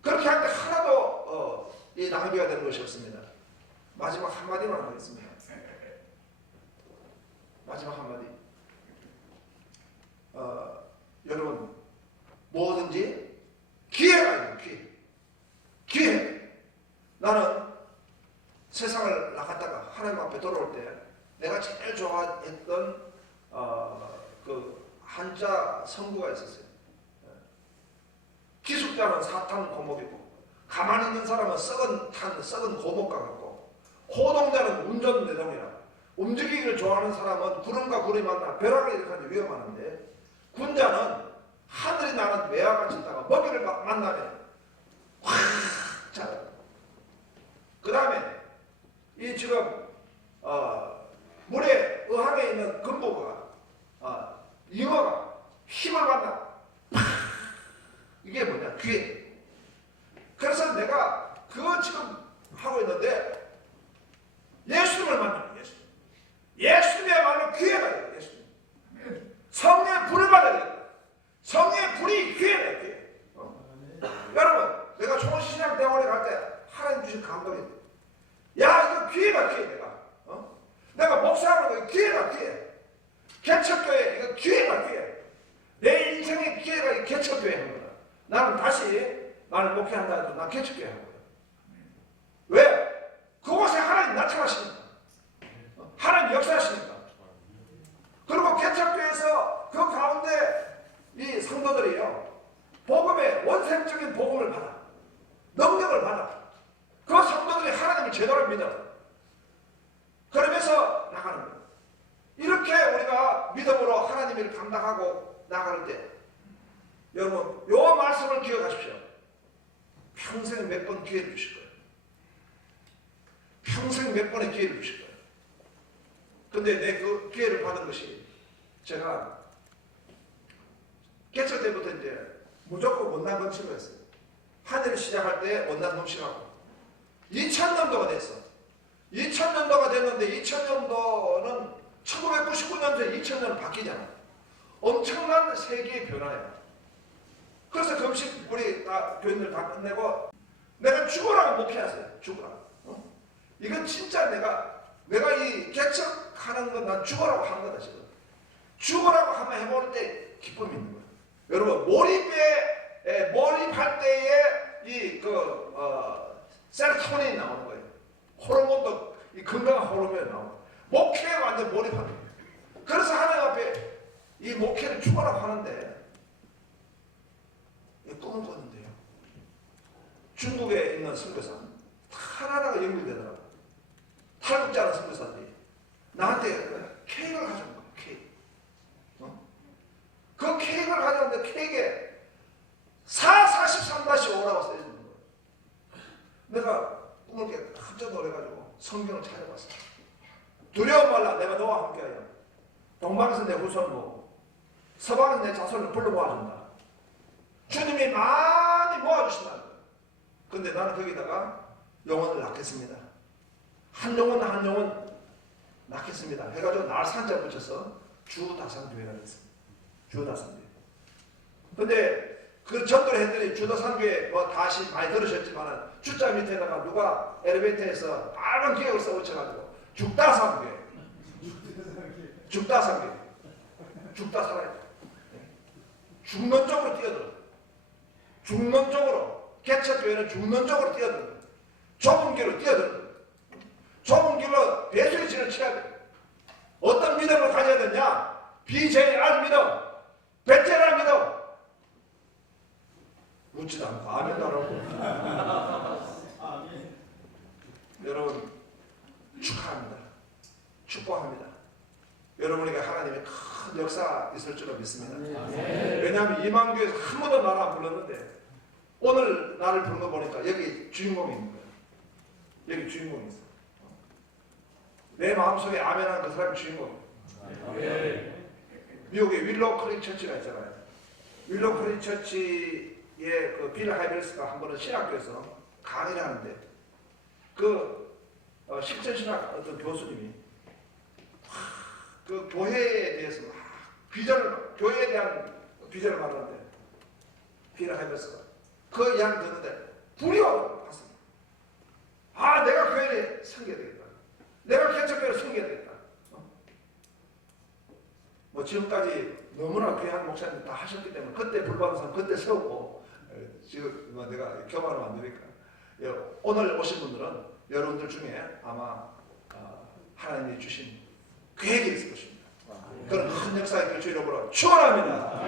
그렇게 할 때 하나도 이 낭비가 되는 것이 없습니다. 마지막 한마디만 하겠습니다. 마지막 한마디. 여러분 뭐든지 기회가 있는 기회. 나는 세상을 나갔다가 하나님 앞에 돌아올 때 내가 제일 좋아했던 그 한자 성구가 있었어요. 기숙자는 사탄 고목이고 가만히 있는 사람은 썩은 고목과 같고 호동자는 운전대동이라 움직이기를 좋아하는 사람은 구름과 구름이 만나 벼락을 일으키는데 위험하는데 군자는 하늘이 나는 매와 같이 있다가 먹이를 만나면 확 자라요. 그 다음에 이 지금 물에 어항에 있는 금붕어가 잉어가 힘을 만나 이게 뭐냐? 기회. 그래서 내가 그거 지금 하고 있는데 예수님을 만나요. 예수님이야말로 기회가 돼요. 예수님. 성령의 불을 받아야 돼요. 성령의 불이 기회다. 기회. 여러분 내가 초신앙 대원에 갈 때 하나님 주신 감동이 돼요. 야 이거 기회가 내가. 내가 목사하는 거 기회가 기회. 개척교회 이거 기회가 기회. 내 인생의 기회가 개척교회 하는 거다. 나는 다시 나를 목회한다 해도 난 개척교회 하는 거다. 왜? 그곳에 하나님 나타나시니까. 하나님 역사하시니까. 그리고 개척교회에서 그 가운데 이 성도들이요 복음의 원색적인 복음을 받아 능력을 받아 그 성도들이 하나님을 제대로 믿어 그러면서 나가는 거예요. 이렇게 우리가 믿음으로 하나님을 감당하고 나갈 때 여러분 요 말씀을 기억하십시오. 평생 몇 번 기회를 주실 거예요. 평생 몇 번의 기회를 주실 거예요. 근데 내 그 기회를 받은 것이 제가 개척 때부터 이제 무조건 원난 검식을 했어요. 한 해를 시작할 때 원난 검식하고 2000년도가 됐어. 2000년도가 됐는데 2000년도는 1999년도에 2000년은 바뀌잖아. 엄청난 세계의 변화야. 그래서 검식 우리 교인들 다 끝내고 내가 죽으라고 목회하세요. 죽으라고. 이건 진짜 내가 이 개척하는 건 난 죽으라고 한 거다 지금. 죽으라고 한번 해보는 때 기쁨이 있는 거야. 여러분 몰입할 때에 세로토닌이 나오는 거예요. 호르몬도 이 건강한 호르몬이 나오는 거예요. 목회에 완전 몰입하는 거예요. 그래서 하나님 앞에 이 목회를 죽으라고 하는데 꿈을 꿨는데요. 중국에 있는 선교사 하나하나가 연결되더라고. 탈북자는 선교사들이 나한테 케이크를 가져온 거야. 케이크. 그 케이크를 가져왔는데 케이크에 443-5라고 써있는 거야. 내가 꿈을 깨 깜짝 놀래가지고 성경을 찾아봤어. 두려움 말라 내가 너와 함께하여 동방에서 내 후손을 모으고 서방에서 내 자손을 불러 모아준다. 주님이 많이 모아주신다는 거야. 근데 나는 거기다가 영혼을 낳겠습니다. 한 영혼 낳겠습니다. 해가지고 날 산자 붙여서 주다산교회가 됐습니다. 주다산교회. 근데 그 전도를 했더니 주도산교에 뭐 다시 많이 들으셨지만은 주자 밑에다가 누가 엘리베이터에서 빨간 기억을 써붙여가지고 죽다 산교회, 죽다 산교회, 죽다 살아야 돼. 죽는 쪽으로 뛰어들어. 죽는 쪽으로. 개척교회는 죽는 쪽으로 뛰어들어. 좁은 길로 뛰어들어. 좁은 길로 배수의 진을 쳐야 돼. 어떤 믿음을 가져야 되냐? BJR 믿음, 베테랑 믿음. 묻지도 않고 아멘도 안 하고. 여러분 축하합니다. 축복합니다. 여러분에게 하나님의 큰 역사가 있을 줄로 믿습니다. 왜냐하면 이만교에서 한 번도 나를 안 불렀는데 오늘 나를 부른 거 보니까 여기 주인공이 있는 거예요. 여기 주인공이 있어. 내 마음속에 아멘한 그 사람이 주인공이에요. 미국에 윌로우 크릭 처치가 있잖아요. 윌로우 크릭 처치의 그 빌 하이벨스가 한 번은 신학교에서 강의를 하는데 그 실천신학 어떤 교수님이 그 교회에 대해서 비전을, 교회에 대한 비전을 말하는데 빌 하이벨스가 그 이야기 듣는데 불이 왔습니다. 아, 내가 교회를 섬겨야 되겠다. 내가 개척교회를 섬겨야 되겠다. 뭐 지금까지 너무나 귀한 목사님 다 하셨기 때문에 그때 불받은 사람 그때 세우고 지금 뭐 내가 교만하면 안 되니까 오늘 오신 분들은 여러분들 중에 아마 하나님이 주신 계획이 있을 것입니다. 그런 큰 역사의 길 주이로 축원합니다.